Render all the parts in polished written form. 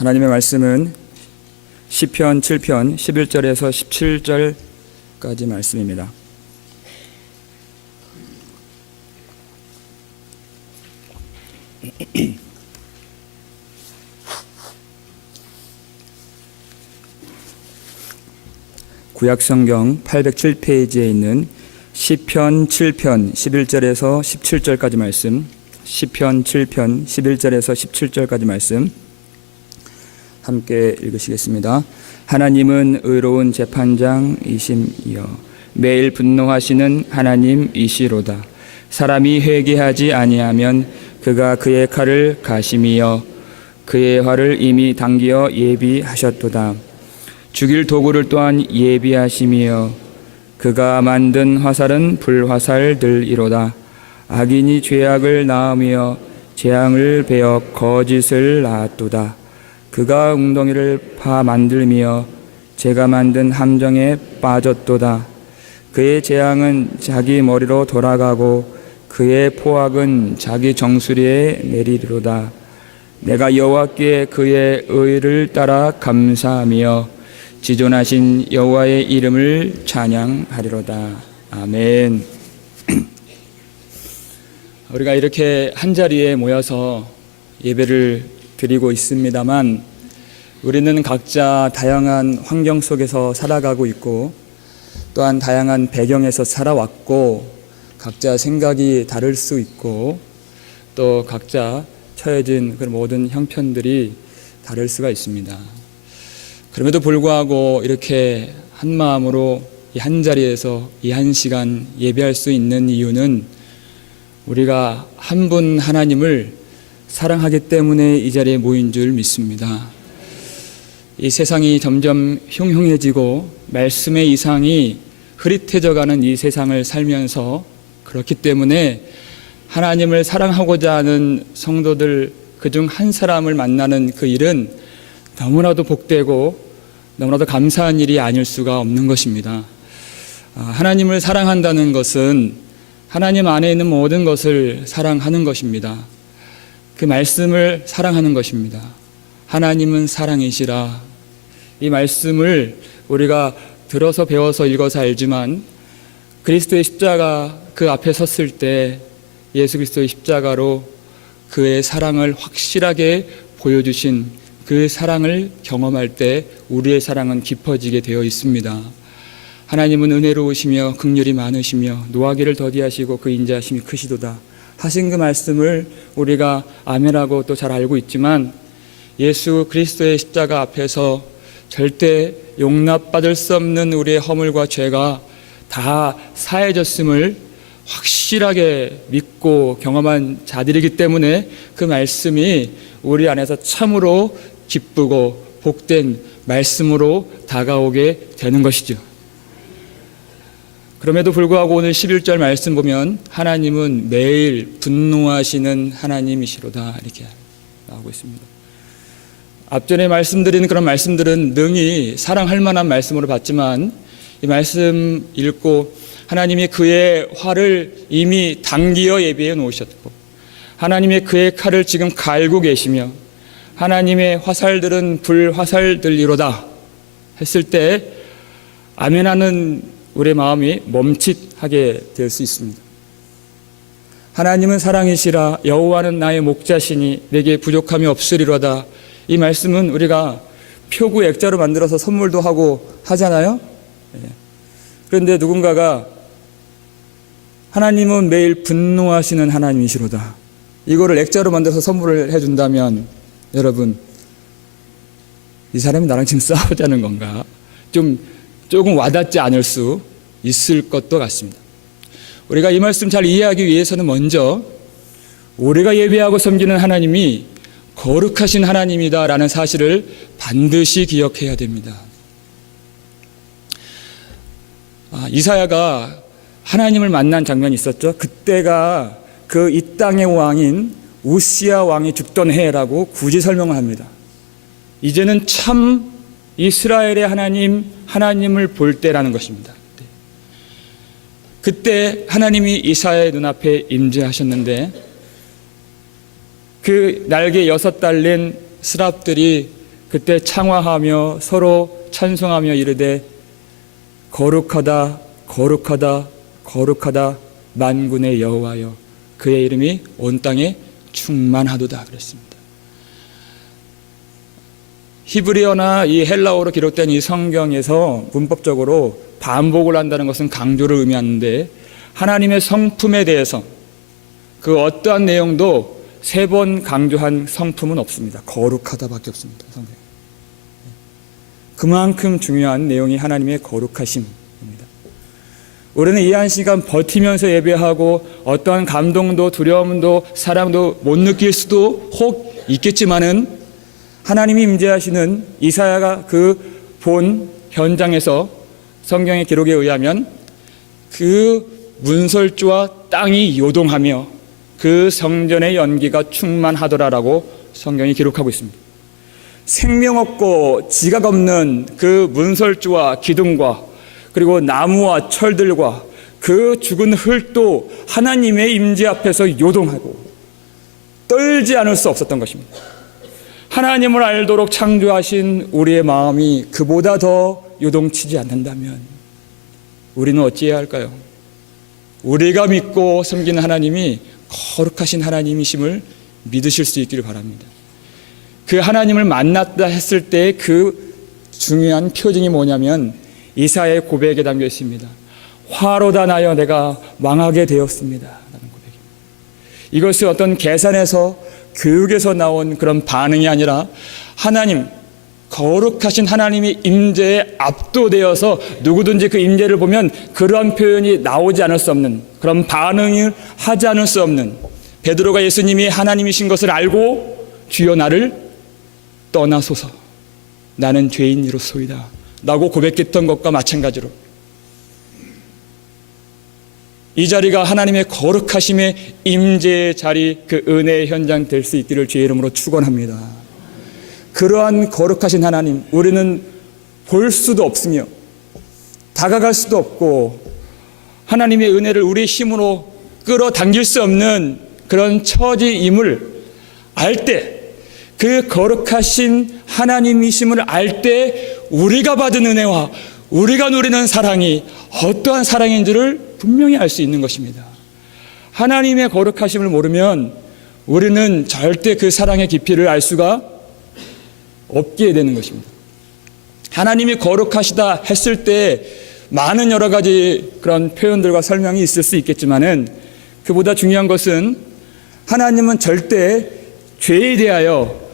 하나님의 말씀은 시편 7편 11절에서 17절까지 말씀입니다. 구약성경 807페이지에 있는 시편 7편 11절에서 17절까지 말씀, 시편 7편 11절에서 17절까지 말씀 함께 읽으시겠습니다. 하나님은 의로운 재판장이심이여 매일 분노하시는 하나님이시로다. 사람이 회개하지 아니하면 그가 그의 칼을 가심이여 그의 활을 이미 당기어 예비하셨도다. 죽일 도구를 또한 예비하심이여 그가 만든 화살은 불화살들이로다. 악인이 죄악을 낳으며 재앙을 베어 거짓을 낳았도다. 그가 웅덩이를 파 만들며 제가 만든 함정에 빠졌도다. 그의 재앙은 자기 머리로 돌아가고 그의 포악은 자기 정수리에 내리리로다. 내가 여호와께 그의 의를 따라 감사하며 지존하신 여호와의 이름을 찬양하리로다. 아멘. 우리가 이렇게 한자리에 모여서 예배를 드리고 있습니다만 우리는 각자 다양한 환경 속에서 살아가고 있고 또한 다양한 배경에서 살아왔고 각자 생각이 다를 수 있고 또 각자 처해진 그 모든 형편들이 다를 수가 있습니다. 그럼에도 불구하고 이렇게 한 마음으로 이 한 자리에서 이 한 시간 예배할 수 있는 이유는 우리가 한 분 하나님을 사랑하기 때문에 이 자리에 모인 줄 믿습니다. 이 세상이 점점 흉흉해지고 말씀의 이상이 흐릿해져가는 이 세상을 살면서 그렇기 때문에 하나님을 사랑하고자 하는 성도들 그중 한 사람을 만나는 그 일은 너무나도 복되고 너무나도 감사한 일이 아닐 수가 없는 것입니다. 하나님을 사랑한다는 것은 하나님 안에 있는 모든 것을 사랑하는 것입니다. 그 말씀을 사랑하는 것입니다. 하나님은 사랑이시라. 이 말씀을 우리가 들어서 배워서 읽어서 알지만 그리스도의 십자가 그 앞에 섰을 때 예수 그리스도의 십자가로 그의 사랑을 확실하게 보여주신 그 사랑을 경험할 때 우리의 사랑은 깊어지게 되어 있습니다. 하나님은 은혜로우시며 긍휼이 많으시며 노하기를 더디하시고 그 인자하심이 크시도다 하신 그 말씀을 우리가 아멘하고 또 잘 알고 있지만 예수 그리스도의 십자가 앞에서 절대 용납받을 수 없는 우리의 허물과 죄가 다 사해졌음을 확실하게 믿고 경험한 자들이기 때문에 그 말씀이 우리 안에서 참으로 기쁘고 복된 말씀으로 다가오게 되는 것이죠. 그럼에도 불구하고 오늘 11절 말씀 보면 하나님은 매일 분노하시는 하나님이시로다 이렇게 나오고 있습니다. 앞전에 말씀드린 그런 말씀들은 능히 사랑할 만한 말씀으로 봤지만 이 말씀 읽고 하나님이 그의 활을 이미 당기어 예비해 놓으셨고 하나님의 그의 칼을 지금 갈고 계시며 하나님의 화살들은 불화살들이로다 했을 때 아멘하는 우리의 마음이 멈칫하게 될 수 있습니다. 하나님은 사랑이시라 여호와는 나의 목자시니 내게 부족함이 없으리로다. 이 말씀은 우리가 표구 액자로 만들어서 선물도 하고 하잖아요. 그런데 누군가가 하나님은 매일 분노하시는 하나님이시로다. 이거를 액자로 만들어서 선물을 해준다면 여러분 이 사람이 나랑 지금 싸우자는 건가? 조금 와닿지 않을 수 있을 것도 같습니다. 우리가 이 말씀 잘 이해하기 위해서는 먼저 우리가 예배하고 섬기는 하나님이 거룩하신 하나님이다라는 사실을 반드시 기억해야 됩니다. 이사야가 하나님을 만난 장면이 있었죠. 그때가 그 이 땅의 왕인 우시야 왕이 죽던 해라고 굳이 설명을 합니다. 이제는 참 이스라엘의 하나님을 볼 때라는 것입니다. 그때 하나님이 이사야의 눈앞에 임재하셨는데 그 날개 6 달린 스랍들이 그때 창화하며 서로 찬송하며 이르되 거룩하다 거룩하다 거룩하다 만군의 여호와여 그의 이름이 온 땅에 충만하도다 그랬습니다. 히브리어나 이 헬라어로 기록된 이 성경에서 문법적으로 반복을 한다는 것은 강조를 의미하는데 하나님의 성품에 대해서 그 어떠한 내용도 3번 강조한 성품은 없습니다. 거룩하다밖에 없습니다. 성경. 그만큼 중요한 내용이 하나님의 거룩하심입니다. 우리는 이 한 시간 버티면서 예배하고 어떠한 감동도 두려움도 사랑도 못 느낄 수도 혹 있겠지만은 하나님이 임재하시는 이사야가 그 본 현장에서 성경의 기록에 의하면 그 문설주와 땅이 요동하며 그 성전의 연기가 충만하더라라고 성경이 기록하고 있습니다. 생명 없고 지각 없는 그 문설주와 기둥과 그리고 나무와 철들과 그 죽은 흙도 하나님의 임재 앞에서 요동하고 떨지 않을 수 없었던 것입니다. 하나님을 알도록 창조하신 우리의 마음이 그보다 더 요동치지 않는다면 우리는 어찌해야 할까요? 우리가 믿고 섬기는 하나님이 거룩하신 하나님이심을 믿으실 수 있기를 바랍니다. 그 하나님을 만났다 했을 때 그 중요한 표징이 뭐냐면 이사야의 고백에 담겨 있습니다. 화로 다 나여 내가 망하게 되었습니다 라는 고백입니다. 이것이 어떤 계산에서 교육에서 나온 그런 반응이 아니라 하나님, 거룩하신 하나님의 임재에 압도되어서 누구든지 그 임재를 보면 그러한 표현이 나오지 않을 수 없는, 그런 반응을 하지 않을 수 없는, 베드로가 예수님이 하나님이신 것을 알고 주여 나를 떠나소서 나는 죄인이로소이다 라고 고백했던 것과 마찬가지로 이 자리가 하나님의 거룩하심의 임재의 자리, 그 은혜의 현장 될 수 있기를 주의 이름으로 축원합니다. 그러한 거룩하신 하나님, 우리는 볼 수도 없으며 다가갈 수도 없고 하나님의 은혜를 우리 힘으로 끌어당길 수 없는 그런 처지임을 알 때, 그 거룩하신 하나님이심을 알 때 우리가 받은 은혜와 우리가 누리는 사랑이 어떠한 사랑인지를 분명히 알 수 있는 것입니다. 하나님의 거룩하심을 모르면 우리는 절대 그 사랑의 깊이를 알 수가 없게 되는 것입니다. 하나님이 거룩하시다 했을 때 많은 여러 가지 그런 표현들과 설명이 있을 수 있겠지만은 그보다 중요한 것은 하나님은 절대 죄에 대하여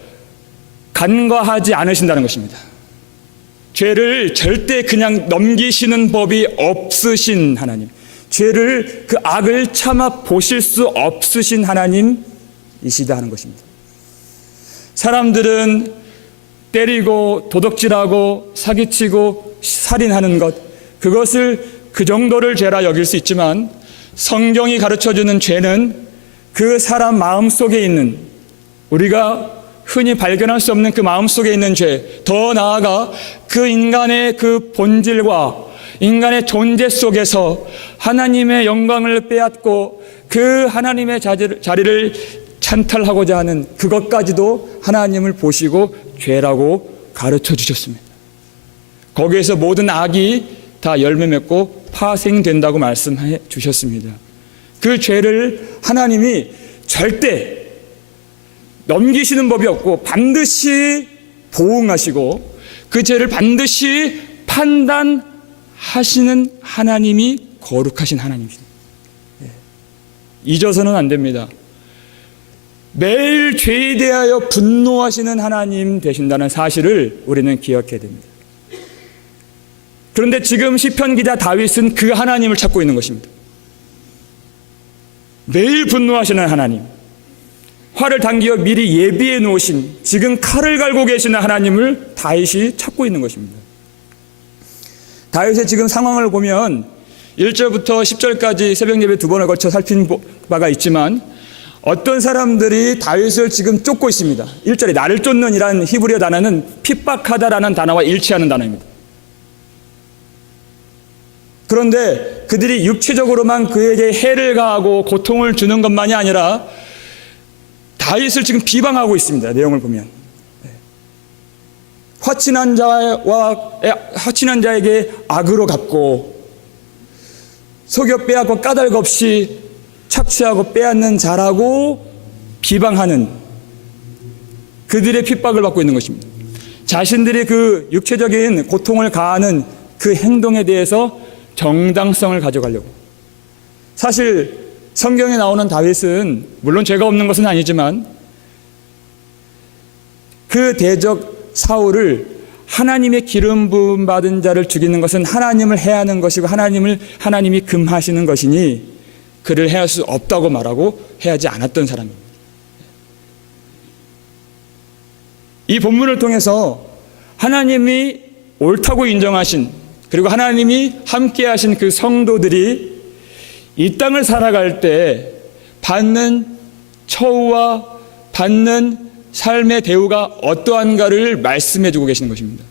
간과하지 않으신다는 것입니다. 죄를 절대 그냥 넘기시는 법이 없으신 하나님, 죄를 그 악을 참아 보실 수 없으신 하나님이시다 하는 것입니다. 사람들은 때리고 도둑질하고 사기치고 살인하는 것, 그것을 그 정도를 죄라 여길 수 있지만 성경이 가르쳐주는 죄는 그 사람 마음속에 있는, 우리가 흔히 발견할 수 없는 그 마음속에 있는 죄, 더 나아가 그 인간의 그 본질과 인간의 존재 속에서 하나님의 영광을 빼앗고 그 하나님의 자리를 찬탈하고자 하는 그것까지도 하나님을 보시고 죄라고 가르쳐 주셨습니다. 거기에서 모든 악이 다 열매 맺고 파생된다고 말씀해 주셨습니다. 그 죄를 하나님이 절대 넘기시는 법이 없고 반드시 보응하시고 그 죄를 반드시 판단하시는 하나님이 거룩하신 하나님이십니다. 잊어서는 안 됩니다. 매일 죄에 대하여 분노하시는 하나님 되신다는 사실을 우리는 기억해야 됩니다. 그런데 지금 시편 기자 다윗은 그 하나님을 찾고 있는 것입니다. 매일 분노하시는 하나님, 활을 당기어 미리 예비해 놓으신, 지금 칼을 갈고 계시는 하나님을 다윗이 찾고 있는 것입니다. 다윗의 지금 상황을 보면 1절부터 10절까지 새벽 예배 2번에 걸쳐 살핀 바가 있지만 어떤 사람들이 다윗을 지금 쫓고 있습니다. 1절에 나를 쫓는 이라는 히브리어 단어는 핍박하다라는 단어와 일치하는 단어입니다. 그런데 그들이 육체적으로만 그에게 해를 가하고 고통을 주는 것만이 아니라 다윗을 지금 비방하고 있습니다. 내용을 보면. 화친한 자에게 악으로 갚고 속여 빼앗고 까닭 없이 착취하고 빼앗는 자라고 비방하는 그들의 핍박을 받고 있는 것입니다. 자신들이 그 육체적인 고통을 가하는 그 행동에 대해서 정당성을 가져가려고. 사실 성경에 나오는 다윗은 물론 죄가 없는 것은 아니지만 그 대적 사울을 하나님의 기름 부음 받은 자를 죽이는 것은 하나님을 해하는 것이고 하나님이 금하시는 것이니 그를 해할 수 없다고 말하고 해하지 않았던 사람입니다. 이 본문을 통해서 하나님이 옳다고 인정하신 그리고 하나님이 함께 하신 그 성도들이 이 땅을 살아갈 때 받는 처우와 받는 삶의 대우가 어떠한가를 말씀해 주고 계시는 것입니다.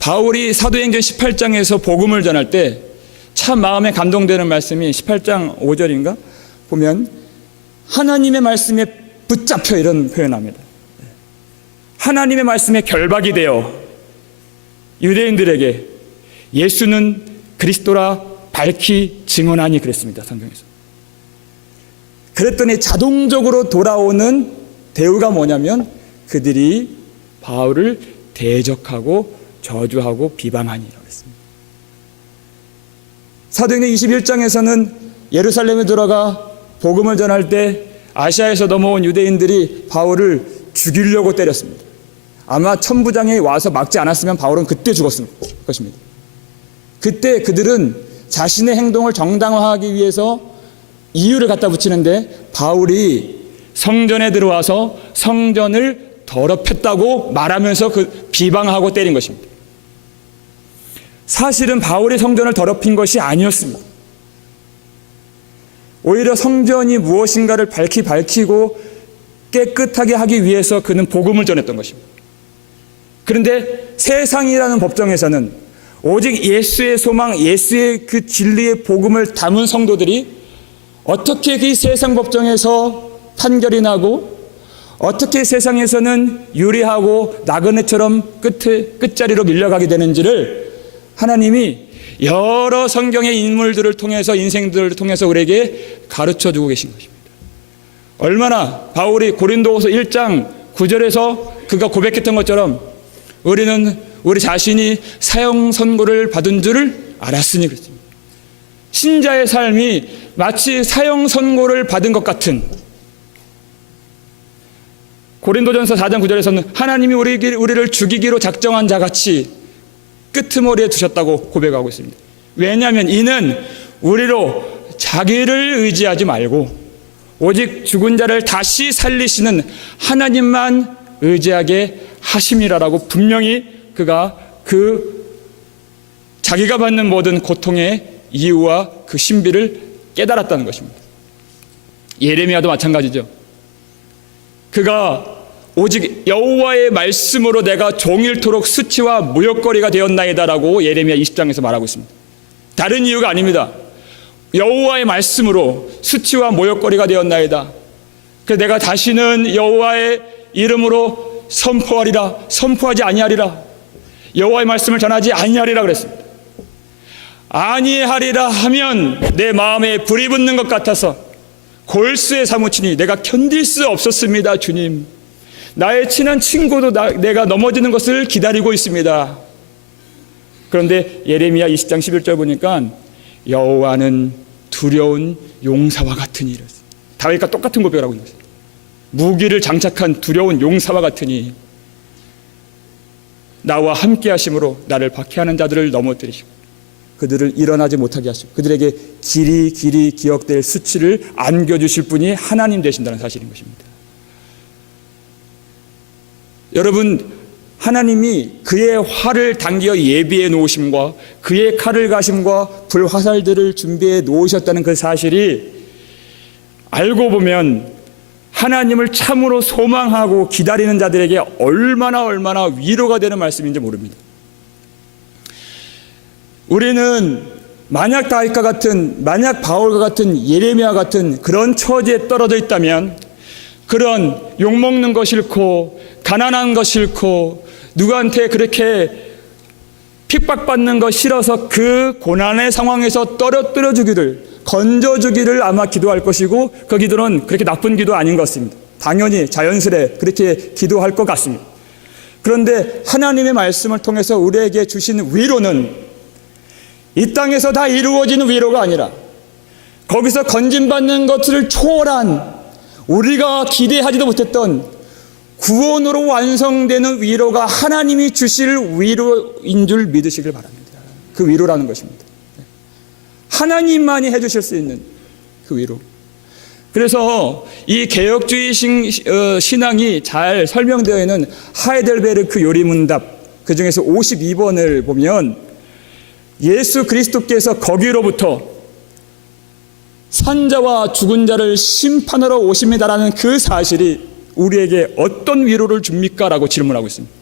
바울이 사도행전 18장에서 복음을 전할 때 참 마음에 감동되는 말씀이 18장 5절인가 보면 하나님의 말씀에 붙잡혀 이런 표현합니다. 하나님의 말씀에 결박이 되어 유대인들에게 예수는 그리스도라 밝히 증언하니 그랬습니다. 성경에서. 그랬더니 자동적으로 돌아오는 대우가 뭐냐면 그들이 바울을 대적하고 저주하고 비방하니라고 했습니다. 사도행전 21장에서는 예루살렘에 들어가 복음을 전할 때 아시아에서 넘어온 유대인들이 바울을 죽이려고 때렸습니다. 아마 천부장이 와서 막지 않았으면 바울은 그때 죽었을 것입니다. 그때 그들은 자신의 행동을 정당화하기 위해서 이유를 갖다 붙이는데 바울이 성전에 들어와서 성전을 더럽혔다고 말하면서 그 비방하고 때린 것입니다. 사실은 바울이 성전을 더럽힌 것이 아니었습니다. 오히려 성전이 무엇인가를 밝히고 깨끗하게 하기 위해서 그는 복음을 전했던 것입니다. 그런데 세상이라는 법정에서는 오직 예수의 소망, 예수의 그 진리의 복음을 담은 성도들이 어떻게 그 세상 법정에서 판결이 나고 어떻게 세상에서는 유리하고 나그네처럼 끝자리로 밀려가게 되는지를 하나님이 여러 성경의 인물들을 통해서 인생들을 통해서 우리에게 가르쳐주고 계신 것입니다. 얼마나 바울이 고린도후서 1장 9절에서 그가 고백했던 것처럼 우리는 우리 자신이 사형 선고를 받은 줄을 알았으니 그렇습니다. 신자의 삶이 마치 사형 선고를 받은 것 같은 고린도전서 4장 9절에서는 하나님이 우리를 죽이기로 작정한 자같이 끄트머리에 두셨다고 고백하고 있습니다. 왜냐하면 이는 우리로 자기를 의지하지 말고 오직 죽은 자를 다시 살리시는 하나님만 의지하게 하심이라라고 분명히 그가 자기가 받는 모든 고통의 이유와 그 신비를 깨달았다는 것입니다. 예레미야도 마찬가지죠. 그가 오직 여호와의 말씀으로 내가 종일토록 수치와 모욕거리가 되었나이다라고 예레미야 20장에서 말하고 있습니다. 다른 이유가 아닙니다. 여호와의 말씀으로 수치와 모욕거리가 되었나이다. 그래서 내가 다시는 여호와의 이름으로 선포하지 아니하리라. 여호와의 말씀을 전하지 아니하리라 그랬습니다. 아니하리라 하면 내 마음에 불이 붙는 것 같아서 골수에 사무치니 내가 견딜 수 없었습니다. 주님, 나의 친한 친구도 내가 넘어지는 것을 기다리고 있습니다. 그런데 예레미야 20장 11절 보니까 여호와는 두려운 용사와 같으니 이랬어요. 다윗과 똑같은 고백을 하고 있는 것입니다. 무기를 장착한 두려운 용사와 같으니 나와 함께 하심으로 나를 박해하는 자들을 넘어뜨리시고 그들을 일어나지 못하게 하시고 그들에게 길이 기억될 수치를 안겨주실 분이 하나님 되신다는 사실인 것입니다. 여러분, 하나님이 그의 활을 당겨 예비해 놓으심과 그의 칼을 가심과 불화살들을 준비해 놓으셨다는 그 사실이 알고 보면 하나님을 참으로 소망하고 기다리는 자들에게 얼마나 위로가 되는 말씀인지 모릅니다. 우리는 만약 다윗과 같은, 만약 바울과 같은, 예레미야 같은 그런 처지에 떨어져 있다면 그런 욕먹는 거 싫고 가난한 거 싫고 누구한테 그렇게 핍박받는 거 싫어서 그 고난의 상황에서 떨어뜨려 주기를, 건져 주기를 아마 기도할 것이고, 그 기도는 그렇게 나쁜 기도 아닌 것 같습니다. 당연히 자연스레 그렇게 기도할 것 같습니다. 그런데 하나님의 말씀을 통해서 우리에게 주시는 위로는 이 땅에서 다 이루어지는 위로가 아니라 거기서 건진받는 것을 초월한, 우리가 기대하지도 못했던 구원으로 완성되는 위로가 하나님이 주실 위로인 줄 믿으시길 바랍니다. 그 위로라는 것입니다. 하나님만이 해주실 수 있는 그 위로. 그래서 이 개혁주의 신앙이 잘 설명되어 있는 하이델베르크 요리문답, 그 중에서 52번을 보면 예수 그리스도께서 거기로부터 산자와 죽은 자를 심판하러 오십니다라는 그 사실이 우리에게 어떤 위로를 줍니까? 라고 질문하고 있습니다.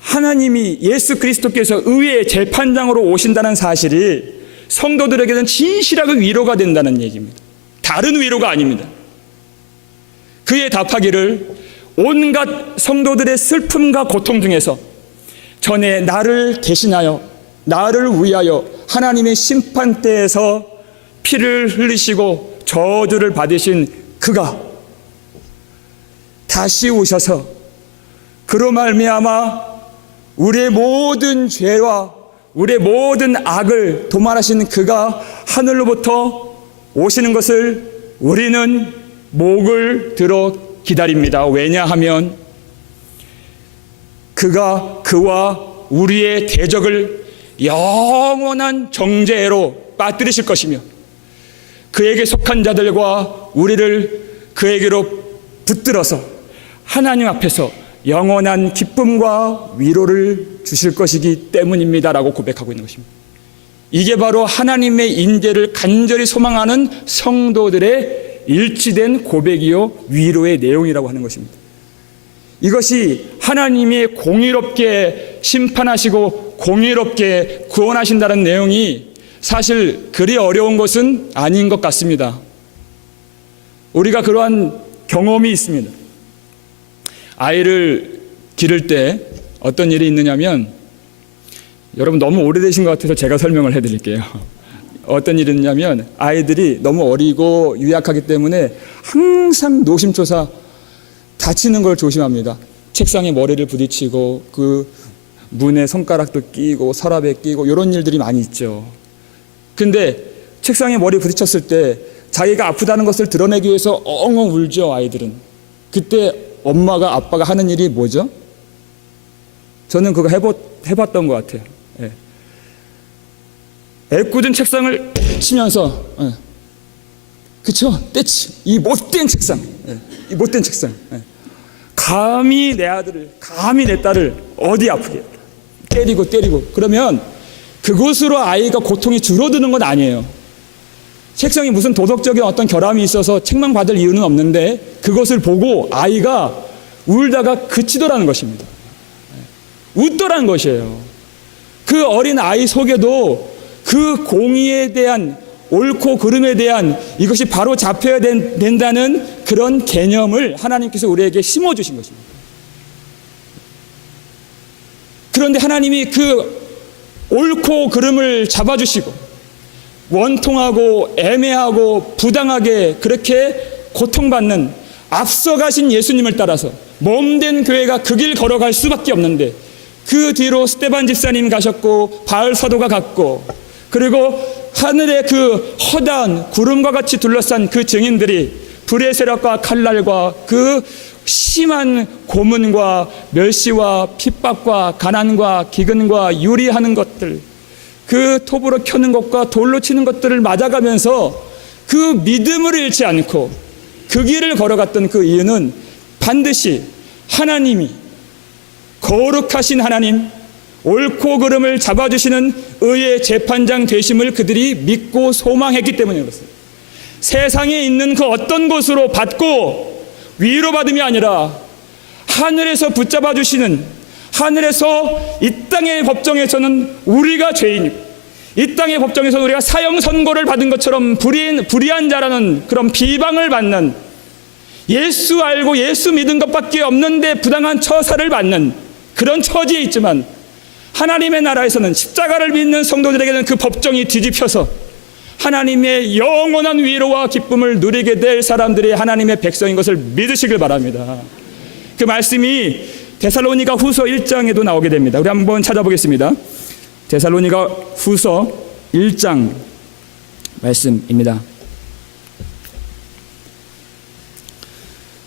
하나님이 예수 그리스도께서 의의 재판장으로 오신다는 사실이 성도들에게는 진실하게 위로가 된다는 얘기입니다. 다른 위로가 아닙니다. 그의 답하기를 온갖 성도들의 슬픔과 고통 중에서 전에 나를 대신하여 나를 위하여 하나님의 심판대에서 피를 흘리시고 저주를 받으신 그가 다시 오셔서 그로 말미암아 우리의 모든 죄와 우리의 모든 악을 도말하시는 그가 하늘로부터 오시는 것을 우리는 목을 들어 기다립니다. 왜냐하면 그가 그와 우리의 대적을 영원한 정죄로 빠뜨리실 것이며 그에게 속한 자들과 우리를 그에게로 붙들어서 하나님 앞에서 영원한 기쁨과 위로를 주실 것이기 때문입니다라고 고백하고 있는 것입니다. 이게 바로 하나님의 인재를 간절히 소망하는 성도들의 일치된 고백이요 위로의 내용이라고 하는 것입니다. 이것이 하나님이 공의롭게 심판하시고 공의롭게 구원하신다는 내용이 사실 그리 어려운 것은 아닌 것 같습니다. 우리가 그러한 경험이 있습니다. 아이를 기를 때 어떤 일이 있느냐면, 여러분 너무 오래되신 것 같아서 제가 설명을 해드릴게요. 어떤 일이 있냐면 아이들이 너무 어리고 유약하기 때문에 항상 노심초사 다치는 걸 조심합니다. 책상에 머리를 부딪히고 그 문에 손가락도 끼고 서랍에 끼고 이런 일들이 많이 있죠. 근데 책상에 머리 부딪혔을 때 자기가 아프다는 것을 드러내기 위해서 엉엉 울죠, 아이들은. 그때 엄마가 아빠가 하는 일이 뭐죠? 저는 그거 해봤던 것 같아요. 예. 애꿎은 책상을 치면서, 예. 그쵸? 떼치. 이 못된 책상. 예. 이 못된 책상. 예. 감히 내 아들을, 감히 내 딸을 어디 아프게 때리고 그러면 그것으로 아이가 고통이 줄어드는 건 아니에요. 책상에 무슨 도덕적인 어떤 결함이 있어서 책망받을 이유는 없는데 그것을 보고 아이가 울다가 그치더라는 것입니다. 웃더라는 것이에요. 그 어린 아이 속에도 그 공의에 대한, 옳고 그름에 대한 이것이 바로 잡혀야 된다는 그런 개념을 하나님께서 우리에게 심어주신 것입니다. 그런데 하나님이 그 옳고 그름을 잡아주시고 원통하고 애매하고 부당하게 그렇게 고통받는 앞서가신 예수님을 따라서 몸된 교회가 그 길 걸어갈 수밖에 없는데, 그 뒤로 스데반 집사님 가셨고 바울 사도가 갔고, 그리고 하늘의 그 허다한 구름과 같이 둘러싼 그 증인들이 불의 세력과 칼날과 그 심한 고문과 멸시와 핍박과 가난과 기근과 유리하는 것들, 그 톱으로 켜는 것과 돌로 치는 것들을 맞아가면서 그 믿음을 잃지 않고 그 길을 걸어갔던 그 이유는 반드시 하나님이, 거룩하신 하나님, 옳고 그름을 잡아주시는 의의 재판장 되심을 그들이 믿고 소망했기 때문에 그렇습니다. 세상에 있는 그 어떤 것으로 받고 위로받음이 아니라 하늘에서 붙잡아 주시는, 하늘에서 이 땅의 법정에서는 우리가 죄인이고 이 땅의 법정에서 우리가 사형 선고를 받은 것처럼 불의한 자라는 그런 비방을 받는, 예수 알고 예수 믿은 것밖에 없는데 부당한 처사를 받는 그런 처지에 있지만, 하나님의 나라에서는 십자가를 믿는 성도들에게는 그 법정이 뒤집혀서 하나님의 영원한 위로와 기쁨을 누리게 될 사람들이 하나님의 백성인 것을 믿으시길 바랍니다. 그 말씀이 데살로니가 후서 1장에도 나오게 됩니다. 우리 한번 찾아보겠습니다. 데살로니가 후서 1장 말씀입니다.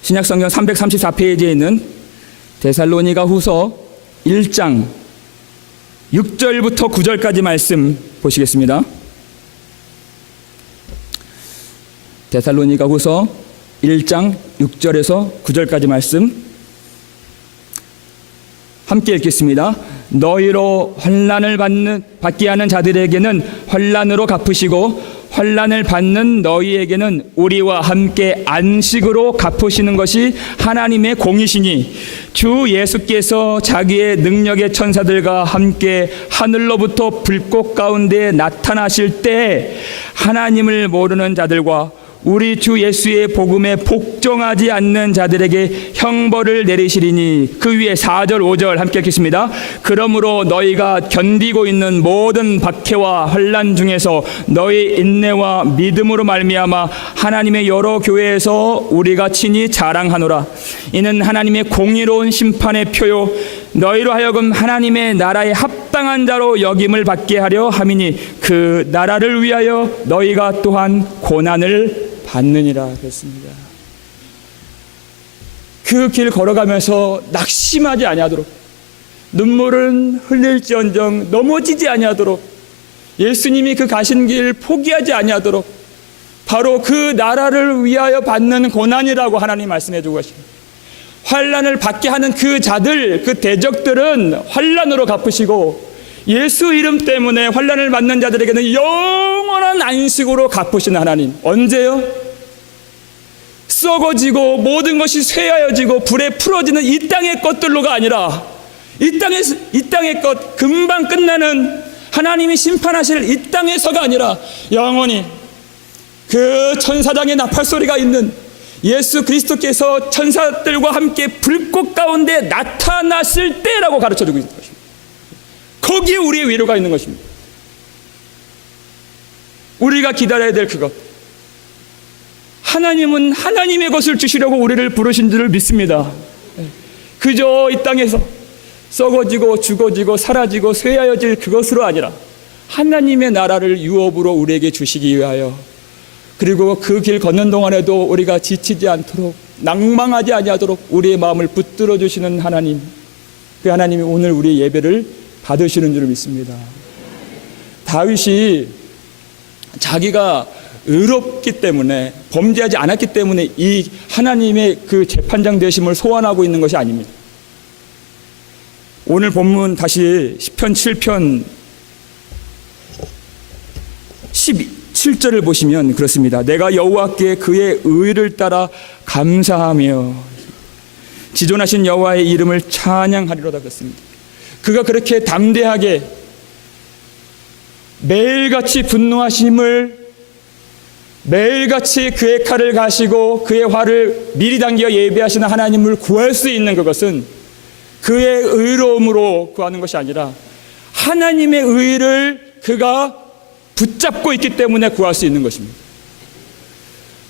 신약성경 334페이지에 있는 데살로니가 후서 1장 6절부터 9절까지 말씀 보시겠습니다. 데살로니가 후서 1장 6절에서 9절까지 말씀 함께 읽겠습니다. 너희로 환난을 받게 하는 자들에게는 환난으로 갚으시고 환난을 받는 너희에게는 우리와 함께 안식으로 갚으시는 것이 하나님의 공이시니, 주 예수께서 자기의 능력의 천사들과 함께 하늘로부터 불꽃 가운데 나타나실 때 하나님을 모르는 자들과 우리 주 예수의 복음에 복종하지 않는 자들에게 형벌을 내리시리니, 그 위에 4절 5절 함께 읽겠습니다. 그러므로 너희가 견디고 있는 모든 박해와 환난 중에서 너희 인내와 믿음으로 말미암아 하나님의 여러 교회에서 우리가 친히 자랑하노라. 이는 하나님의 공의로운 심판의 표요 너희로 하여금 하나님의 나라에 합당한 자로 여김을 받게 하려 함이니, 그 나라를 위하여 너희가 또한 고난을 받느니라 그랬습니다. 그 길 걸어가면서 낙심하지 아니하도록, 눈물은 흘릴지언정 넘어지지 아니하도록, 예수님이 그 가신 길 포기하지 아니하도록, 바로 그 나라를 위하여 받는 고난이라고 하나님 말씀해 주고 계십니다. 환난을 받게 하는 그 자들, 그 대적들은 환난으로 갚으시고, 예수 이름 때문에 환난을 받는 자들에게는 영원한 안식으로 갚으시는 하나님. 언제요? 썩어지고 모든 것이 쇠하여지고 불에 풀어지는 이 땅의 것들로가 아니라, 이 땅의 것 금방 끝나는 하나님이 심판하실 이 땅에서가 아니라 영원히 그 천사장의 나팔 소리가 있는 예수 그리스도께서 천사들과 함께 불꽃 가운데 나타났을 때라고 가르쳐주고 있는 것입니다. 거기에 우리의 위로가 있는 것입니다. 우리가 기다려야 될 그것, 하나님은 하나님의 것을 주시려고 우리를 부르신 줄을 믿습니다. 그저 이 땅에서 썩어지고 죽어지고 사라지고 쇠하여질 그것으로 아니라 하나님의 나라를 유업으로 우리에게 주시기 위하여, 그리고 그 길 걷는 동안에도 우리가 지치지 않도록, 낭망하지 아니하도록 우리의 마음을 붙들어 주시는 하나님, 그 하나님이 오늘 우리의 예배를 받으시는 줄 믿습니다. 다윗이 자기가 의롭기 때문에, 범죄하지 않았기 때문에 이 하나님의 그 재판장 되심을 소원하고 있는 것이 아닙니다. 오늘 본문 다시 시편 7편 17절을 보시면 그렇습니다. 내가 여호와께 그의 의를 따라 감사하며 지존하신 여호와의 이름을 찬양하리로다 그랬습니다. 그가 그렇게 담대하게 매일같이 분노하심을, 매일같이 그의 칼을 가시고 그의 화를 미리 당겨 예비하시는 하나님을 구할 수 있는 그것은 그의 의로움으로 구하는 것이 아니라 하나님의 의를 그가 붙잡고 있기 때문에 구할 수 있는 것입니다.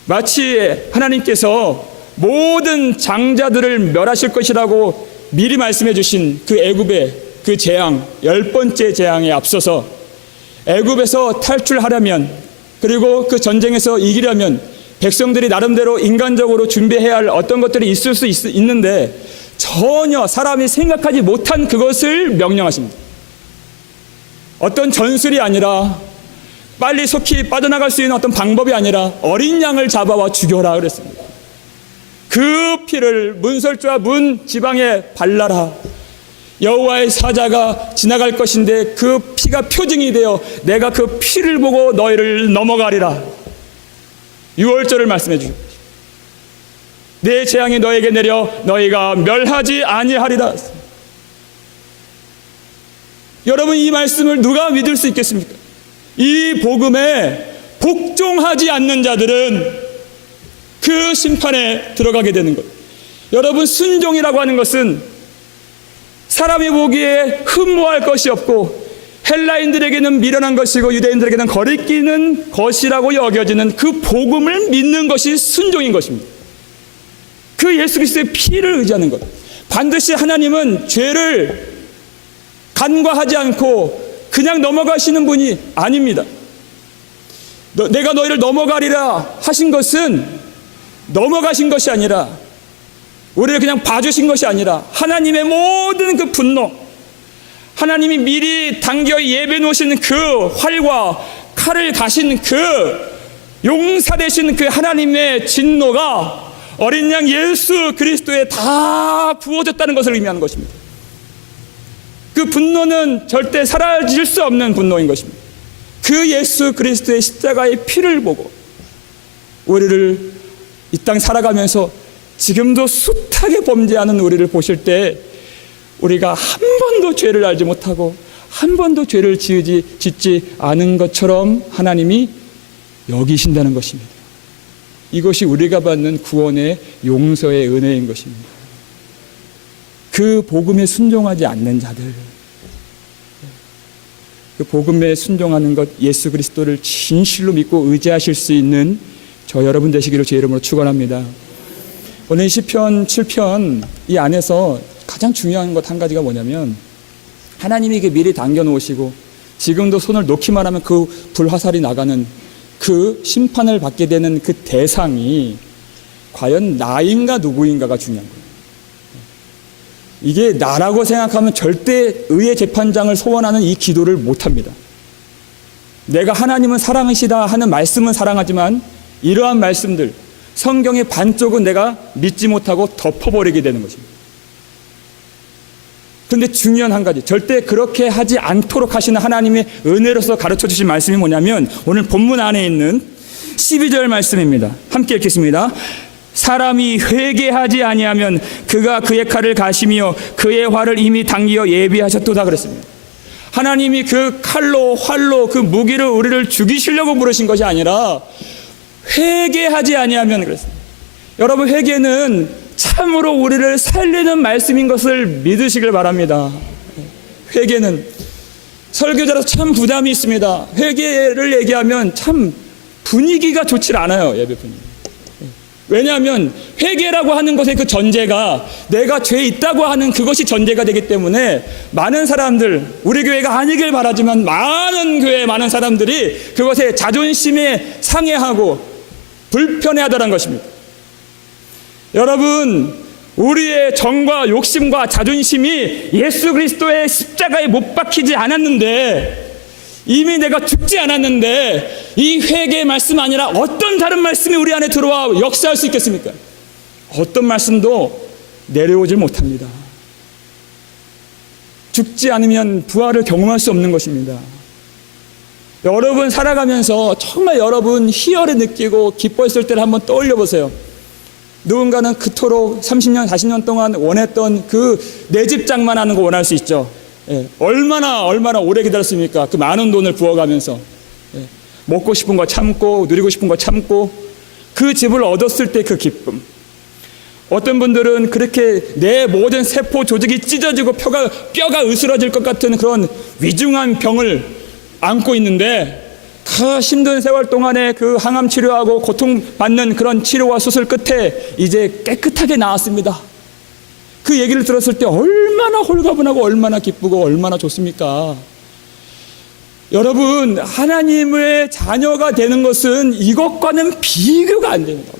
마치 하나님께서 모든 장자들을 멸하실 것이라고 미리 말씀해 주신 그 애굽의 그 재앙, 10번째 재앙에 앞서서 애굽에서 탈출하려면, 그리고 그 전쟁에서 이기려면 백성들이 나름대로 인간적으로 준비해야 할 어떤 것들이 있을 수 있는데 전혀 사람이 생각하지 못한 그것을 명령하십니다. 어떤 전술이 아니라, 빨리 속히 빠져나갈 수 있는 어떤 방법이 아니라 어린 양을 잡아와 죽여라 그랬습니다. 그 피를 문설주와 문 지방에 발라라. 여호와의 사자가 지나갈 것인데 그 피가 표징이 되어 내가 그 피를 보고 너희를 넘어가리라. 6월절을 말씀해 주십니다. 내 재앙이 너에게 내려 너희가 멸하지 아니하리라. 여러분, 이 말씀을 누가 믿을 수 있겠습니까? 이 복음에 복종하지 않는 자들은 그 심판에 들어가게 되는 것. 여러분, 순종이라고 하는 것은 사람이 보기에 흠모할 것이 없고 헬라인들에게는 미련한 것이고 유대인들에게는 거리끼는 것이라고 여겨지는 그 복음을 믿는 것이 순종인 것입니다. 그 예수 그리스도의 피를 의지하는 것. 반드시 하나님은 죄를 간과하지 않고 그냥 넘어가시는 분이 아닙니다. 내가 너희를 넘어가리라 하신 것은 넘어가신 것이 아니라, 우리를 그냥 봐주신 것이 아니라 하나님의 모든 그 분노, 하나님이 미리 당겨 예배 놓으신 그 활과 칼을 가신 그 용사되신 그 하나님의 진노가 어린 양 예수 그리스도에 다 부어졌다는 것을 의미하는 것입니다. 그 분노는 절대 사라질 수 없는 분노인 것입니다. 그 예수 그리스도의 십자가의 피를 보고 우리를 이 땅 살아가면서 지금도 숱하게 범죄하는 우리를 보실 때 우리가 한 번도 죄를 알지 못하고 한 번도 죄를 짓지 않은 것처럼 하나님이 여기신다는 것입니다. 이것이 우리가 받는 구원의 용서의 은혜인 것입니다. 그 복음에 순종하지 않는 자들, 그 복음에 순종하는 것, 예수 그리스도를 진실로 믿고 의지하실 수 있는 저 여러분 되시기를 제 이름으로 축원합니다. 오늘 시편 7편 이 안에서 가장 중요한 것 한 가지가 뭐냐면, 하나님이 미리 당겨 놓으시고 지금도 손을 놓기만 하면 그 불화살이 나가는 그 심판을 받게 되는 그 대상이 과연 나인가 누구인가가 중요한 거예요. 이게 나라고 생각하면 절대 의의 재판장을 소원하는 이 기도를 못합니다. 내가 하나님은 사랑이시다 하는 말씀은 사랑하지만 이러한 말씀들, 성경의 반쪽은 내가 믿지 못하고 덮어버리게 되는 것입니다. 그런데 중요한 한 가지, 절대 그렇게 하지 않도록 하시는 하나님의 은혜로서 가르쳐 주신 말씀이 뭐냐면, 오늘 본문 안에 있는 12절 말씀입니다. 함께 읽겠습니다. 사람이 회개하지 아니하면 그가 그의 칼을 가시며 그의 활을 이미 당기어 예비하셨도다 그랬습니다. 하나님이 그 칼로 활로 그 무기를 우리를 죽이시려고 부르신 것이 아니라 회개하지 아니하면 그랬습니다. 여러분, 회개는 참으로 우리를 살리는 말씀인 것을 믿으시길 바랍니다. 회개는 설교자로서 참 부담이 있습니다. 회개를 얘기하면 참 분위기가 좋지 않아요. 예배 분위기. 왜냐하면 회개라고 하는 것의 그 전제가 내가 죄 있다고 하는 그것이 전제가 되기 때문에 많은 사람들, 우리 교회가 아니길 바라지만 많은 교회 많은 사람들이 그것에 자존심에 상해하고 불편해하더란 것입니다. 여러분, 우리의 정과 욕심과 자존심이 예수 그리스도의 십자가에 못 박히지 않았는데, 이미 내가 죽지 않았는데 이 회개의 말씀 아니라 어떤 다른 말씀이 우리 안에 들어와 역사할 수 있겠습니까? 어떤 말씀도 내려오질 못합니다. 죽지 않으면 부활을 경험할 수 없는 것입니다. 여러분 살아가면서 정말 여러분 희열을 느끼고 기뻐했을 때를 한번 떠올려 보세요. 누군가는 그토록 30년, 40년 동안 원했던 그 내 집 장만하는 거 원할 수 있죠. 예, 얼마나 오래 기다렸습니까? 그 많은 돈을 부어가면서 먹고 싶은 거 참고 누리고 싶은 거 참고 그 집을 얻었을 때 그 기쁨. 어떤 분들은 그렇게 내 모든 세포 조직이 찢어지고 뼈가 으스러질 것 같은 그런 위중한 병을 안고 있는데, 그 힘든 세월 동안에 그 항암 치료하고 고통받는 그런 치료와 수술 끝에 이제 깨끗하게 나았습니다. 그 얘기를 들었을 때 얼마나 홀가분하고 얼마나 기쁘고 얼마나 좋습니까? 여러분, 하나님의 자녀가 되는 것은 이것과는 비교가 안 됩니다.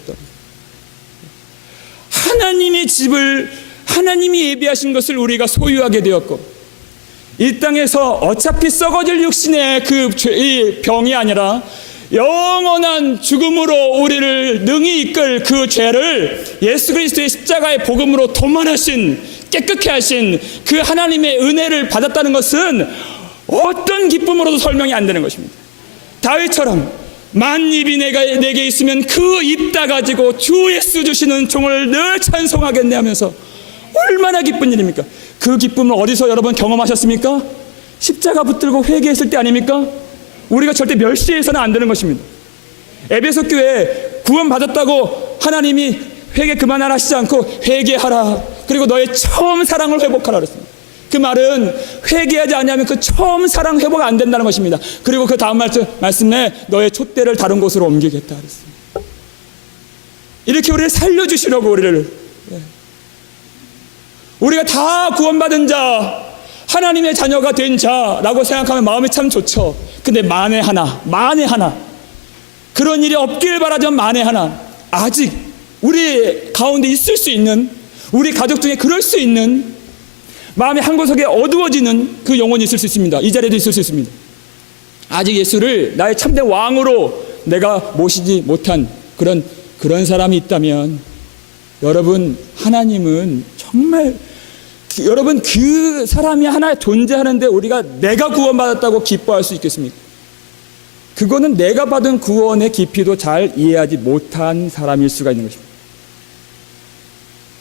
하나님의 집을, 하나님이 예비하신 것을 우리가 소유하게 되었고, 이 땅에서 어차피 썩어질 육신의 그 병이 아니라 영원한 죽음으로 우리를 능히 이끌 그 죄를 예수 그리스도의 십자가의 복음으로 도만하신, 깨끗게 하신 그 하나님의 은혜를 받았다는 것은 어떤 기쁨으로도 설명이 안 되는 것입니다. 다윗처럼 만 입이 내게 있으면 그 입 다 가지고 주 예수 주시는 종을 늘 찬송하겠네 하면서 얼마나 기쁜 일입니까? 그 기쁨을 어디서 여러분 경험하셨습니까? 십자가 붙들고 회개했을 때 아닙니까? 우리가 절대 멸시해서는 안 되는 것입니다. 에베소 교회 구원받았다고 하나님이 회개 그만하라 하시지 않고 회개하라, 그리고 너의 처음 사랑을 회복하라 그랬습니다. 그 말은 회개하지 않으면 그 처음 사랑 회복 안 된다는 것입니다. 그리고 그 다음 말씀에 너의 촛대를 다른 곳으로 옮기겠다 그랬습니다. 이렇게 우리를 살려주시려고 우리가 다 구원받은 자, 하나님의 자녀가 된 자라고 생각하면 마음이 참 좋죠. 근데 만에 하나 그런 일이 없길 바라지만 만에 하나 아직 우리 가운데 있을 수 있는, 우리 가족 중에 그럴 수 있는, 마음의 한 구석에 어두워지는 그 영혼이 있을 수 있습니다. 이 자리에도 있을 수 있습니다. 아직 예수를 나의 참된 왕으로 내가 모시지 못한 그런 사람이 있다면, 여러분, 하나님은 정말 여러분 그 사람이 하나 존재하는데 우리가 내가 구원받았다고 기뻐할 수 있겠습니까? 그거는 내가 받은 구원의 깊이도 잘 이해하지 못한 사람일 수가 있는 것입니다.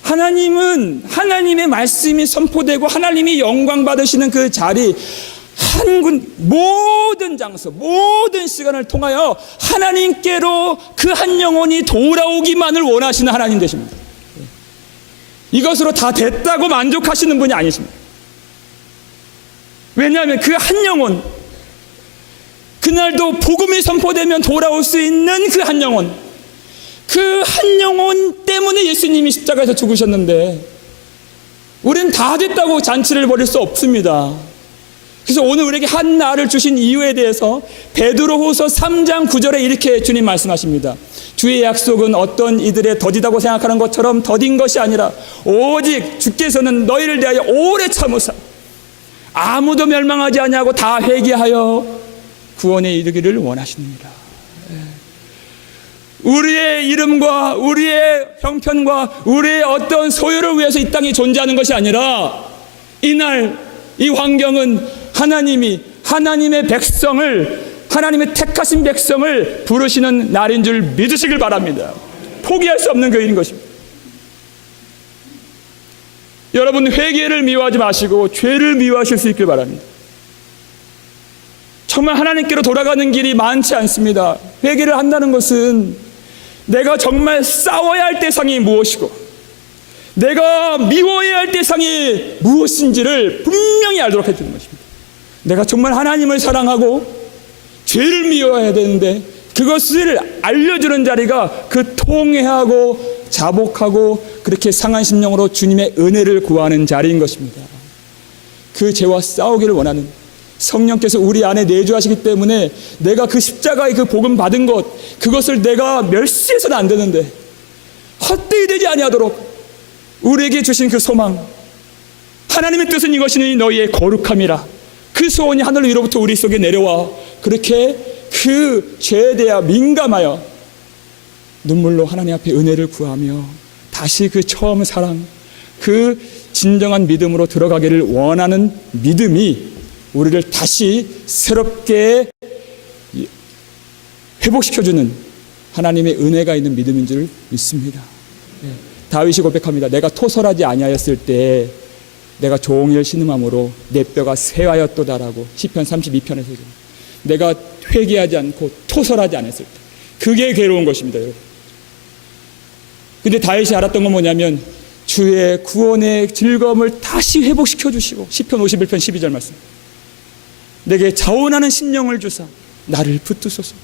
하나님은 하나님의 말씀이 선포되고 하나님이 영광 받으시는 그 자리, 모든 장소, 모든 시간을 통하여 하나님께로 그 한 영혼이 돌아오기만을 원하시는 하나님 되십니다. 이것으로 다 됐다고 만족하시는 분이 아니십니다. 왜냐하면 그 한 영혼, 그날도 복음이 선포되면 돌아올 수 있는 그 한 영혼, 그 한 영혼 때문에 예수님이 십자가에서 죽으셨는데 우리는 다 됐다고 잔치를 벌일 수 없습니다. 그래서 오늘 우리에게 한 날을 주신 이유에 대해서 베드로후서 3장 9절에 이렇게 주님 말씀하십니다. 주의 약속은 어떤 이들의 더디다고 생각하는 것처럼 더딘 것이 아니라 오직 주께서는 너희를 대하여 오래 참으사 아무도 멸망하지 아니하고 다 회개하여 구원에 이르기를 원하십니다. 우리의 이름과 우리의 형편과 우리의 어떤 소유를 위해서 이 땅에 존재하는 것이 아니라 이날 이 환경은 하나님이 하나님의 백성을, 하나님의 택하신 백성을 부르시는 날인 줄 믿으시길 바랍니다. 포기할 수 없는 그 일인 것입니다. 여러분, 회개를 미워하지 마시고 죄를 미워하실 수 있길 바랍니다. 정말 하나님께로 돌아가는 길이 많지 않습니다. 회개를 한다는 것은 내가 정말 싸워야 할 대상이 무엇이고 내가 미워해야 할 대상이 무엇인지를 분명히 알도록 해주는 것입니다. 내가 정말 하나님을 사랑하고 죄를 미워해야 되는데 그것을 알려주는 자리가 그 통회하고 자복하고 그렇게 상한 심령으로 주님의 은혜를 구하는 자리인 것입니다. 그 죄와 싸우기를 원하는 성령께서 우리 안에 내주하시기 때문에 내가 그 십자가의 그 복음 받은 것, 그것을 내가 멸시해서는 안 되는데 헛되이 되지 아니하도록 우리에게 주신 그 소망, 하나님의 뜻은 이것이니 너희의 거룩함이라, 그 소원이 하늘 위로부터 우리 속에 내려와 그렇게 그 죄에 대하여 민감하여 눈물로 하나님 앞에 은혜를 구하며 다시 그 처음 사랑, 그 진정한 믿음으로 들어가기를 원하는 믿음이 우리를 다시 새롭게 회복시켜주는 하나님의 은혜가 있는 믿음인 줄 믿습니다. 다윗이 고백합니다. 내가 토설하지 아니하였을 때 내가 종일 신음함으로 내 뼈가 쇠하였도다라고 시편 32편에서 내가 회개하지 않고 토설하지 않았을 때 그게 괴로운 것입니다. 여러분. 근데 다윗이 알았던 건 뭐냐면 주의 구원의 즐거움을 다시 회복시켜 주시고 시편 51편 12절 말씀, 내게 자원하는 심령을 주사 나를 붙드소서.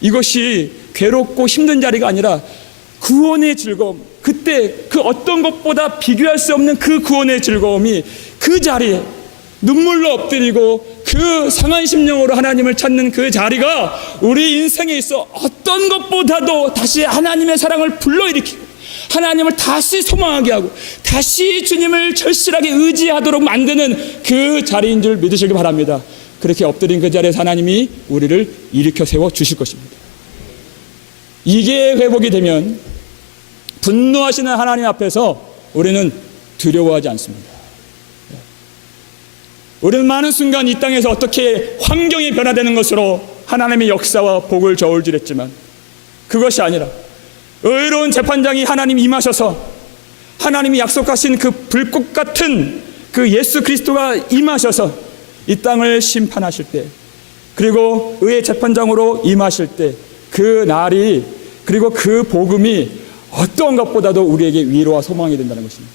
이것이 괴롭고 힘든 자리가 아니라 구원의 즐거움, 그때 그 어떤 것보다 비교할 수 없는 그 구원의 즐거움이 그 자리에 눈물로 엎드리고 그 상한 심령으로 하나님을 찾는 그 자리가 우리 인생에 있어 어떤 것보다도 다시 하나님의 사랑을 불러일으키고 하나님을 다시 소망하게 하고 다시 주님을 절실하게 의지하도록 만드는 그 자리인 줄 믿으시기 바랍니다. 그렇게 엎드린 그 자리에서 하나님이 우리를 일으켜 세워 주실 것입니다. 이게 회복이 되면 분노하시는 하나님 앞에서 우리는 두려워하지 않습니다. 우리는 많은 순간 이 땅에서 어떻게 환경이 변화되는 것으로 하나님의 역사와 복을 저울질했지만 그것이 아니라 의로운 재판장이 하나님 임하셔서 하나님이 약속하신 그 불꽃 같은 그 예수 그리스도가 임하셔서 이 땅을 심판하실 때 그리고 의의 재판장으로 임하실 때 그 날이, 그리고 그 복음이 어떤 것보다도 우리에게 위로와 소망이 된다는 것입니다.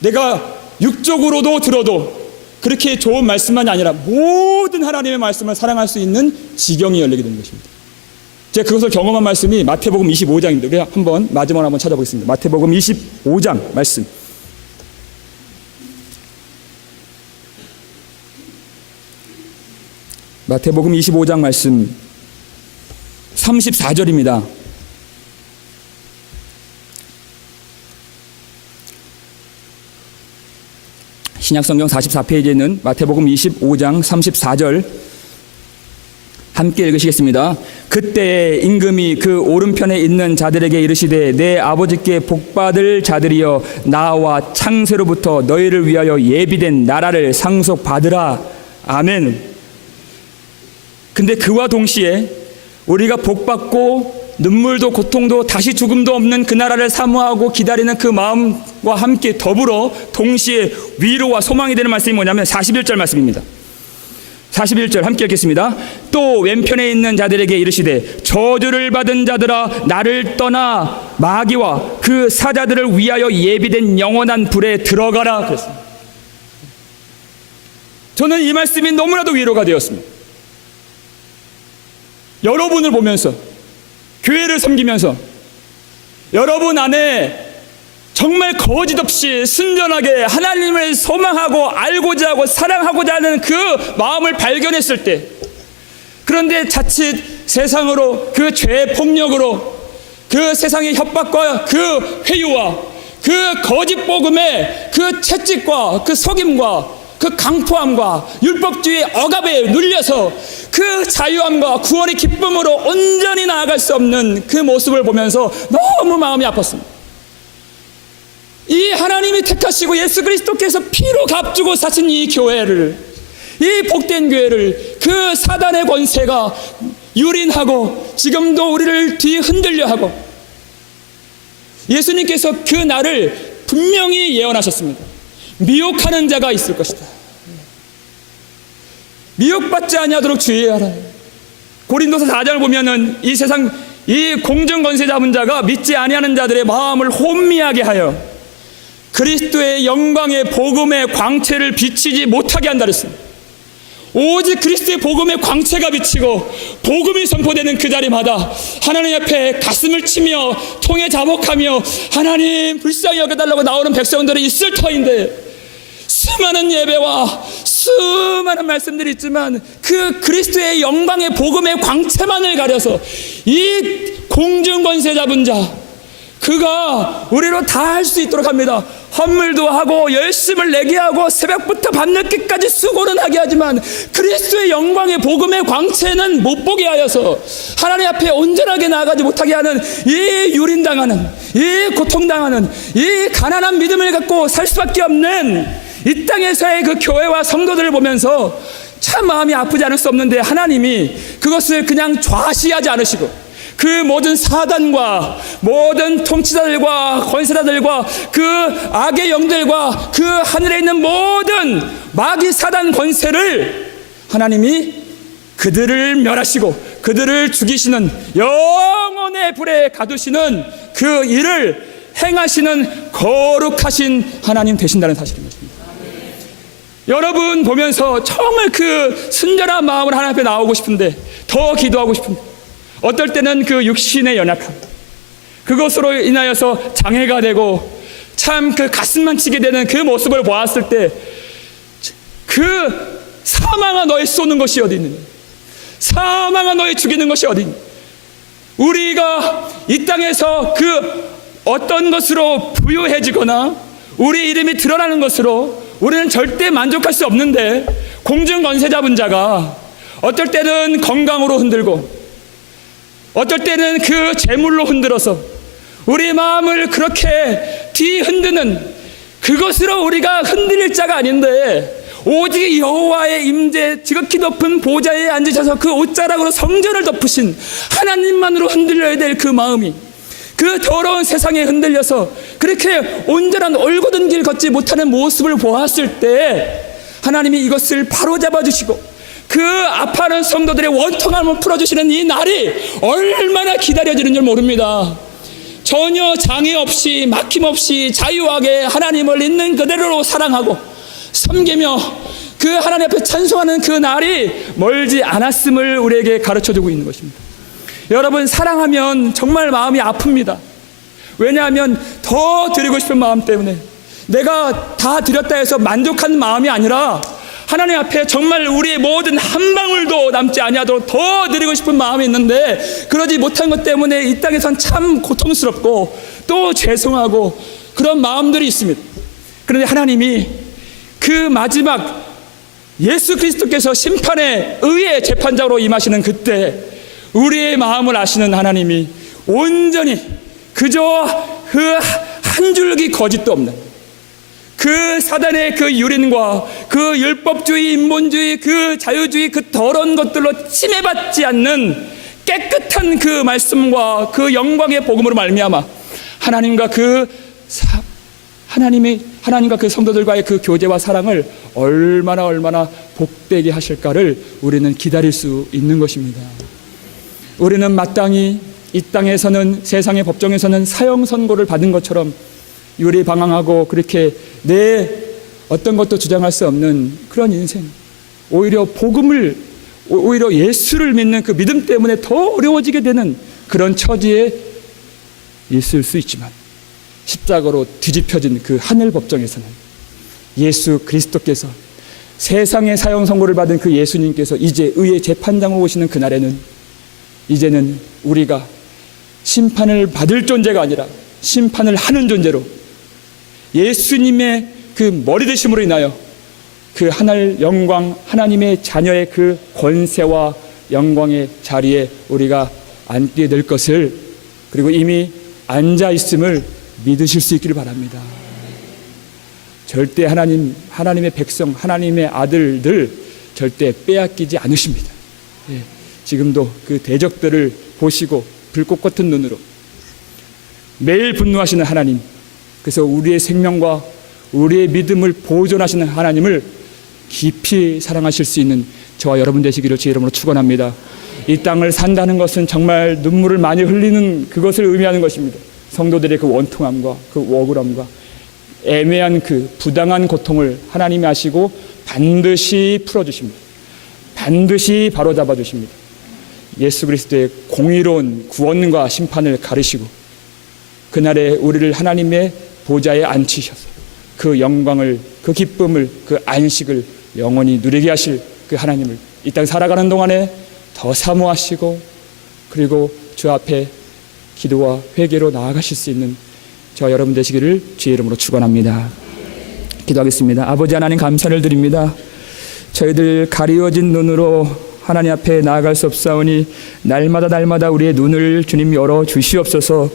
내가 육적으로도 들어도 그렇게 좋은 말씀만이 아니라 모든 하나님의 말씀을 사랑할 수 있는 지경이 열리게 되는 것입니다. 제가 그것을 경험한 말씀이 마태복음 25장입니다. 우리 한번 마지막으로 한번 찾아보겠습니다. 마태복음 25장 말씀. 마태복음 25장 말씀 34절입니다. 신약성경 44페이지에 있는 마태복음 25장 34절 함께 읽으시겠습니다. 그때 임금이 그 오른편에 있는 자들에게 이르시되 내 아버지께 복받을 자들이여 나와 창세로부터 너희를 위하여 예비된 나라를 상속받으라. 아멘. 근데 그와 동시에 우리가 복받고 눈물도 고통도 다시 죽음도 없는 그 나라를 사모하고 기다리는 그 마음과 함께 더불어 동시에 위로와 소망이 되는 말씀이 뭐냐면 41절 말씀입니다. 41절 함께 읽겠습니다. 또 왼편에 있는 자들에게 이르시되 저주를 받은 자들아 나를 떠나 마귀와 그 사자들을 위하여 예비된 영원한 불에 들어가라 그랬습니다. 저는 이 말씀이 너무나도 위로가 되었습니다. 여러분을 보면서, 교회를 섬기면서 여러분 안에 정말 거짓 없이 순전하게 하나님을 소망하고 알고자 하고 사랑하고자 하는 그 마음을 발견했을 때, 그런데 자칫 세상으로, 그 죄의 폭력으로, 그 세상의 협박과 그 회유와 그 거짓 복음의 그 채찍과 그 속임과 그 강포함과 율법주의 억압에 눌려서 그 자유함과 구원의 기쁨으로 온전히 나아갈 수 없는 그 모습을 보면서 너무 마음이 아팠습니다. 이 하나님이 택하시고 예수 그리스도께서 피로 값주고 사신 이 교회를, 이 복된 교회를 그 사단의 권세가 유린하고 지금도 우리를 뒤흔들려 하고, 예수님께서 그 날을 분명히 예언하셨습니다. 미혹하는 자가 있을 것이다. 미혹받지 아니하도록 주의하라. 고린도서 4장을 보면은 이 세상 이 공중 권세 잡은 자가 믿지 아니하는 자들의 마음을 혼미하게 하여 그리스도의 영광의 복음의 광채를 비치지 못하게 한다 그랬습니다. 오직 그리스도의 복음의 광채가 비치고 복음이 선포되는 그 자리마다 하나님 앞에 가슴을 치며 통에 자복하며 하나님 불쌍히 여겨달라고 나오는 백성들이 있을 터인데, 수많은 예배와 수많은 말씀들이 있지만 그 그리스도의 영광의 복음의 광채만을 가려서 이 공중 권세 잡은 자, 그가 우리로 다 할 수 있도록 합니다. 헌물도 하고 열심을 내게 하고 새벽부터 밤늦게까지 수고는 하게 하지만 그리스도의 영광의 복음의 광채는 못 보게 하여서 하나님 앞에 온전하게 나아가지 못하게 하는 이 유린당하는, 이 고통당하는, 이 가난한 믿음을 갖고 살 수밖에 없는 이 땅에서의 그 교회와 성도들을 보면서 참 마음이 아프지 않을 수 없는데, 하나님이 그것을 그냥 좌시하지 않으시고 그 모든 사단과 모든 통치자들과 권세자들과 그 악의 영들과 그 하늘에 있는 모든 마귀 사단 권세를 하나님이 그들을 멸하시고 그들을 죽이시는 영원의 불에 가두시는 그 일을 행하시는 거룩하신 하나님 되신다는 사실입니다. 여러분 보면서 정말 그 순전한 마음으로 하나님 앞에 나오고 싶은데, 더 기도하고 싶은데, 어떨 때는 그 육신의 연약함, 그것으로 인하여서 장애가 되고 참 그 가슴만 치게 되는 그 모습을 보았을 때, 그 사망아 너희 쏘는 것이 어디 있느냐, 사망아 너희 죽이는 것이 어디 있느냐. 우리가 이 땅에서 그 어떤 것으로 부유해지거나 우리 이름이 드러나는 것으로 우리는 절대 만족할 수 없는데, 공중 권세 잡은 자가 어떨 때는 건강으로 흔들고 어떨 때는 그 재물로 흔들어서 우리 마음을 그렇게 뒤흔드는 그것으로 우리가 흔들릴 자가 아닌데, 오직 여호와의 임재 지극히 높은 보좌에 앉으셔서 그 옷자락으로 성전을 덮으신 하나님만으로 흔들려야 될 그 마음이 그 더러운 세상에 흔들려서 그렇게 온전한 올곧은 길 걷지 못하는 모습을 보았을 때, 하나님이 이것을 바로잡아 주시고 그 아파하는 성도들의 원통함을 풀어주시는 이 날이 얼마나 기다려지는 줄 모릅니다. 전혀 장애 없이 막힘없이 자유하게 하나님을 있는 그대로 사랑하고 섬기며 그 하나님 앞에 찬송하는 그 날이 멀지 않았음을 우리에게 가르쳐주고 있는 것입니다. 여러분, 사랑하면 정말 마음이 아픕니다. 왜냐하면 더 드리고 싶은 마음 때문에, 내가 다 드렸다 해서 만족한 마음이 아니라 하나님 앞에 정말 우리의 모든 한 방울도 남지 아니하도록 더 드리고 싶은 마음이 있는데, 그러지 못한 것 때문에 이 땅에선 참 고통스럽고 또 죄송하고 그런 마음들이 있습니다. 그런데 하나님이 그 마지막 예수 그리스도께서 심판의 의의 재판장으로 임하시는 그때 우리의 마음을 아시는 하나님이 온전히 그저 그 한 줄기 거짓도 없는 그 사단의 그 유린과 그 율법주의, 인본주의, 그 자유주의, 그 더러운 것들로 침해받지 않는 깨끗한 그 말씀과 그 영광의 복음으로 말미암아 하나님과 그 성도들과의 그 교제와 사랑을 얼마나 복되게 하실까를 우리는 기다릴 수 있는 것입니다. 우리는 마땅히 이 땅에서는, 세상의 법정에서는 사형 선고를 받은 것처럼 유리방황하고 그렇게 내 어떤 것도 주장할 수 없는 그런 인생, 오히려 예수를 믿는 그 믿음 때문에 더 어려워지게 되는 그런 처지에 있을 수 있지만, 십자가로 뒤집혀진 그 하늘 법정에서는 예수 그리스도께서, 세상의 사형 선고를 받은 그 예수님께서 이제 의의 재판장으로 오시는 그날에는 이제는 우리가 심판을 받을 존재가 아니라 심판을 하는 존재로 예수님의 그 머리 되심으로 인하여 그 하늘 영광, 하나님의 자녀의 그 권세와 영광의 자리에 우리가 앉게 될 것을, 그리고 이미 앉아 있음을 믿으실 수 있기를 바랍니다. 절대 하나님의 백성, 하나님의 아들들 절대 빼앗기지 않으십니다. 지금도 그 대적들을 보시고 불꽃 같은 눈으로 매일 분노하시는 하나님, 그래서 우리의 생명과 우리의 믿음을 보존하시는 하나님을 깊이 사랑하실 수 있는 저와 여러분 되시기를 주의 이름으로 축원합니다. 이 땅을 산다는 것은 정말 눈물을 많이 흘리는 그것을 의미하는 것입니다. 성도들의 그 원통함과 그 억울함과 애매한 그 부당한 고통을 하나님이 아시고 반드시 풀어주십니다. 반드시 바로잡아 주십니다. 예수 그리스도의 공의로운 구원과 심판을 가르시고 그날에 우리를 하나님의 보좌에 앉히셔서 그 영광을, 그 기쁨을, 그 안식을 영원히 누리게 하실 그 하나님을 이 땅 살아가는 동안에 더 사모하시고, 그리고 주 앞에 기도와 회개로 나아가실 수 있는 저와 여러분 되시기를 주의 이름으로 축원합니다. 기도하겠습니다. 아버지 하나님, 감사를 드립니다. 저희들 가리워진 눈으로 하나님 앞에 나아갈 수 없사오니 날마다 우리의 눈을 주님 열어 주시옵소서.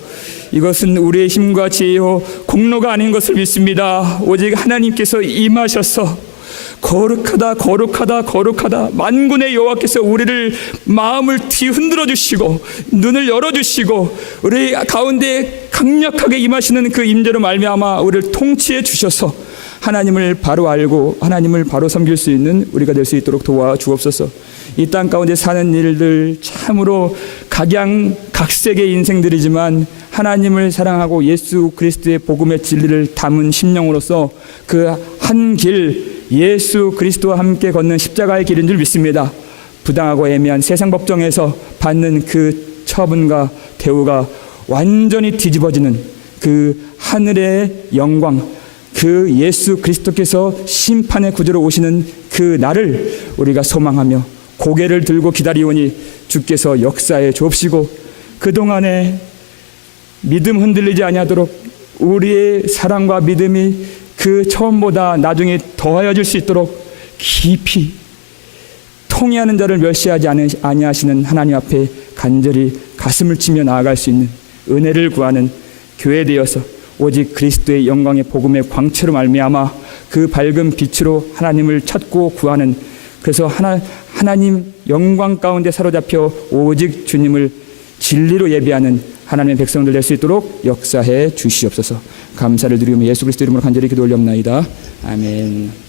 이것은 우리의 힘과 지혜요 공로가 아닌 것을 믿습니다. 오직 하나님께서 임하셔서 거룩하다 만군의 여호와께서 우리를 마음을 뒤흔들어 주시고 눈을 열어 주시고 우리 가운데 강력하게 임하시는 그 임재로 말미암아 우리를 통치해 주셔서 하나님을 바로 알고 하나님을 바로 섬길 수 있는 우리가 될 수 있도록 도와주옵소서. 이 땅 가운데 사는 일들 참으로 각양각색의 인생들이지만 하나님을 사랑하고 예수 그리스도의 복음의 진리를 담은 심령으로서 그 한 길, 예수 그리스도와 함께 걷는 십자가의 길인 줄 믿습니다. 부당하고 애매한 세상 법정에서 받는 그 처분과 대우가 완전히 뒤집어지는 그 하늘의 영광, 그 예수 그리스도께서 심판의 구주로 오시는 그 날을 우리가 소망하며 고개를 들고 기다리오니 주께서 역사에 좁시고 그동안에 믿음 흔들리지 아니하도록 우리의 사랑과 믿음이 그 처음보다 나중에 더하여질 수 있도록 깊이 통회하는 자를 멸시하지 아니하시는 하나님 앞에 간절히 가슴을 치며 나아갈 수 있는 은혜를 구하는 교회 되어서 오직 그리스도의 영광의 복음의 광채로 말미암아 그 밝은 빛으로 하나님을 찾고 구하는, 그래서 하나님 영광 가운데 사로잡혀 오직 주님을 진리로 예배하는 하나님의 백성들 될 수 있도록 역사해 주시옵소서. 감사를 드리며 예수 그리스도 이름으로 간절히 기도 올려옵나이다. 아멘.